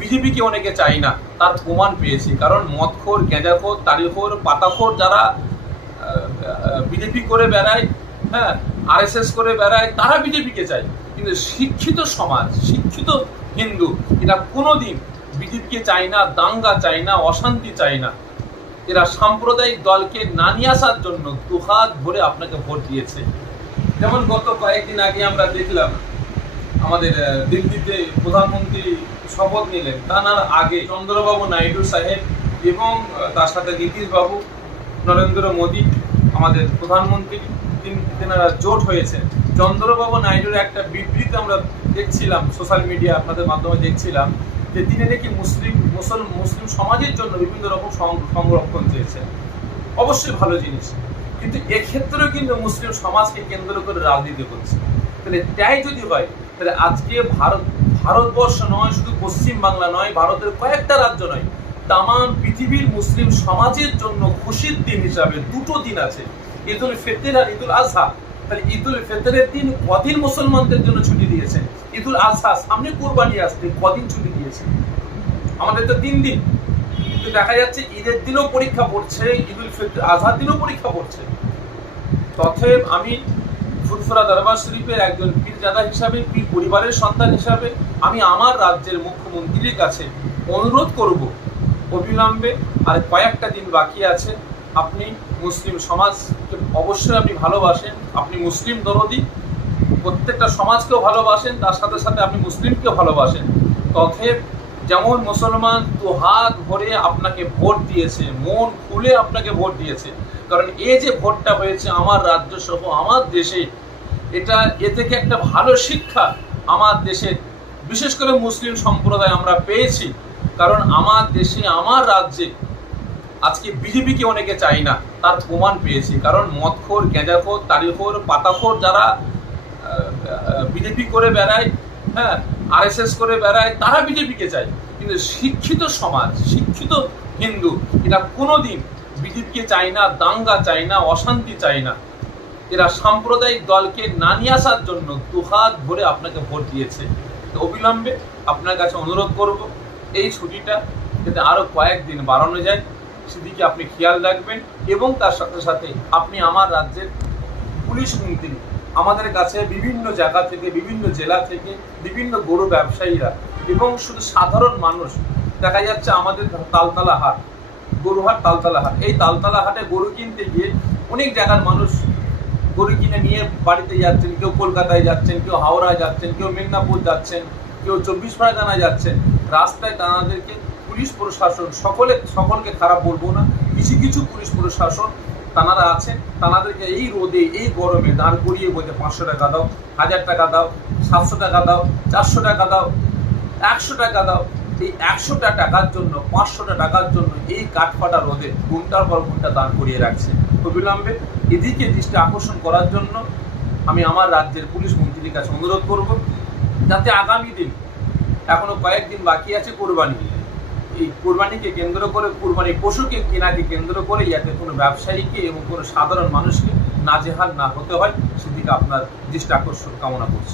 বিজেপিকে অনেকে চাই না, তার প্রমাণ পেয়েছি। কারণ মদখোর, গেঁজাখোর, তারিখোর, পাতাখোর যারা বিজেপি করে বেড়ায় হ্যাঁ আরএসএস করে বেড়ায়, তারা বিজেপিকে চায়। কিন্তু শিক্ষিত সমাজ, শিক্ষিত হিন্দু, এরা কোনোদিন বিজেপিকে চায় না, দাঙ্গা চায় না, অশান্তি চায় না। এরা সাম্প্রদায়িক দলকে না নিয়ে আসার জন্য দুহাত ভরে আপনাকে ভোট দিয়েছে। যেমন গত কয়েকদিন আগে আমরা দেখলাম আমাদের দিল্লিতে প্রধানমন্ত্রী শপথ নিলেন। তার আগে চন্দ্রবাবু নাইডু সাহেব এবং তার সাথে নীতিশবাবু নরেন্দ্র মোদী, আমাদের প্রধানমন্ত্রী, তিন- তেনারা জোট হয়েছে চন্দ্রবাবু নাইডুর একটা বিবৃতি আমরা দেখছিলাম, সোশ্যাল মিডিয়া আপনাদের মাধ্যমে দেখছিলাম, যে তিনি নাকি মুসলিম, মুসল, মুসলিম সমাজের জন্য বিভিন্ন রকম সংরক্ষণ চেয়েছেন। অবশ্যই ভালো জিনিস। কিন্তু এক্ষেত্রেও কিন্তু মুসলিম সমাজকে কেন্দ্র করে রাজনীতি করছে। তাহলে তাই যদি হয় তাহলে আজকে ভারত, ভারতবর্ষ নয়, শুধু পশ্চিম বাংলা নয়, ভারতের কয়েকটা রাজ্য নয় তাম পৃথিবীর মুসলিম সমাজের জন্য খুশির দিন হিসাবে দুটো দিন আছে, ঈদুল ফিতর আর ঈদুল আজহা। তাহলে ঈদুল ফিতরের দিন কদিন মুসলমানদের জন্য ছুটি দিয়েছেন ঈদুল আজহা, সামনে কোরবানি আসতে কদিন ছুটি দিয়েছে? আমাদের তো তিন দিন। কিন্তু দেখা যাচ্ছে ঈদের দিনও পরীক্ষা পড়ছে, ঈদুল ফিতর, আজহার দিনও পরীক্ষা পড়ছে। তথেব আমি ফুরফুরা দরবার শরীফের একজন পীরজাদা হিসাবে, পীর পরিবারের সন্তান হিসাবে আমি আমার রাজ্যের মুখ্যমন্ত্রীর কাছে অনুরোধ করব। অবিলম্বে আর কয়েকটা দিন বাকি আছে। আপনি মুসলিম সমাজকে অবশ্যই আপনি ভালোবাসেন। আপনি মুসলিম দরদি, প্রত্যেকটা সমাজকেও ভালোবাসেন, তার সাথে সাথে আপনি মুসলিমকেও ভালোবাসেন। তথেব যেমন মুসলমান দু হাত ভরে আপনাকে ভোট দিয়েছে, মন খুলে আপনাকে ভোট দিয়েছে। কারণ এই যে ভোটটা হয়েছে আমার রাজ্য সহ আমার দেশে এটা এ থেকে একটা ভালো শিক্ষা আমার দেশে, বিশেষ করে মুসলিম সম্প্রদায় আমরা পেয়েছি। কারণ আমার দেশে, আমার রাজ্যে আজকে বিজেপিকে অনেকে চাই না, তার প্রমাণ পেয়েছি। কারণ মদখোর, গেঁজাখোর, তারিখোর, পাতাখোর যারা বিজেপি করে বেড়ায় হ্যাঁ আরএসএস করে বেড়ায়, তারা বিজেপিকে চায়। কিন্তু শিক্ষিত সমাজ, শিক্ষিত হিন্দু, এরা কোনোদিন বিজেপিকে চায় না, দাঙ্গা চায় না, অশান্তি চায় না। এরা সাম্প্রদায়িক দলকে না নিয়ে আসার জন্য দুহাত ভরে আপনাকে ভোট দিয়েছে। অবিলম্বে আপনার কাছে অনুরোধ করব, এই ছুটিটা যাতে আরও কয়েকদিন বাড়ানো যায়, সেদিকে আপনি খেয়াল রাখবেন এবং তার সাথে সাথে আপনি আমার রাজ্যের পুলিশ মন্ত্রী, আমাদের কাছে বিভিন্ন জায়গা থেকে, বিভিন্ন জেলা থেকে বিভিন্ন গরু ব্যবসায়ীরা এবং শুধু সাধারণ মানুষ দেখা যাচ্ছে আমাদের তালতলা হাট, গরুহাট তালতলা হাট। এই তালতলা হাটে গরু কিনতে গিয়ে অনেক জায়গার মানুষ গরু কিনে নিয়ে বাড়িতে যাচ্ছেন, কেউ কলকাতায় যাচ্ছেন, কেউ হাওড়ায় যাচ্ছেন, কেউ মেদিনীপুর যাচ্ছেন, কেউ চব্বিশ পরগনায় যাচ্ছেন, রাস্তায় তাদেরকে পুলিশ প্রশাসন, সকলে, সকলকে খারাপ বলব না, কিছু কিছু পুলিশ প্রশাসন তানারা আছেন তানাদেরকে এই রোদে, এই গরমে দাঁড় করিয়ে বলতে পাঁচশো টাকা দাও, হাজার টাকা দাও, সাতশো টাকা দাও, চারশো টাকা দাও, একশো টাকা দাও এই একশোটা টাকার জন্য, পাঁচশোটা টাকার জন্য এই কাঠফাটা রোদে ঘণ্টার পর ঘণ্টা দাঁড় করিয়ে রাখছে। অবিলম্বে এদিকে দৃষ্টি আকর্ষণ করার জন্য আমি আমার রাজ্যের পুলিশ মন্ত্রীর কাছে অনুরোধ করব, যাতে আগামী দিন, এখনও কয়েকদিন বাকি আছে কোরবানি। এই কোরবানিকে কেন্দ্র করে, কোরবানি পশুকে কেনাকে কেন্দ্র করে যাতে কোনো ব্যবসায়ীকে এবং কোনো সাধারণ মানুষকে নাজেহাল না হতে হয়, সেদিকে আপনার দৃষ্টি আকর্ষণ কামনা করছি।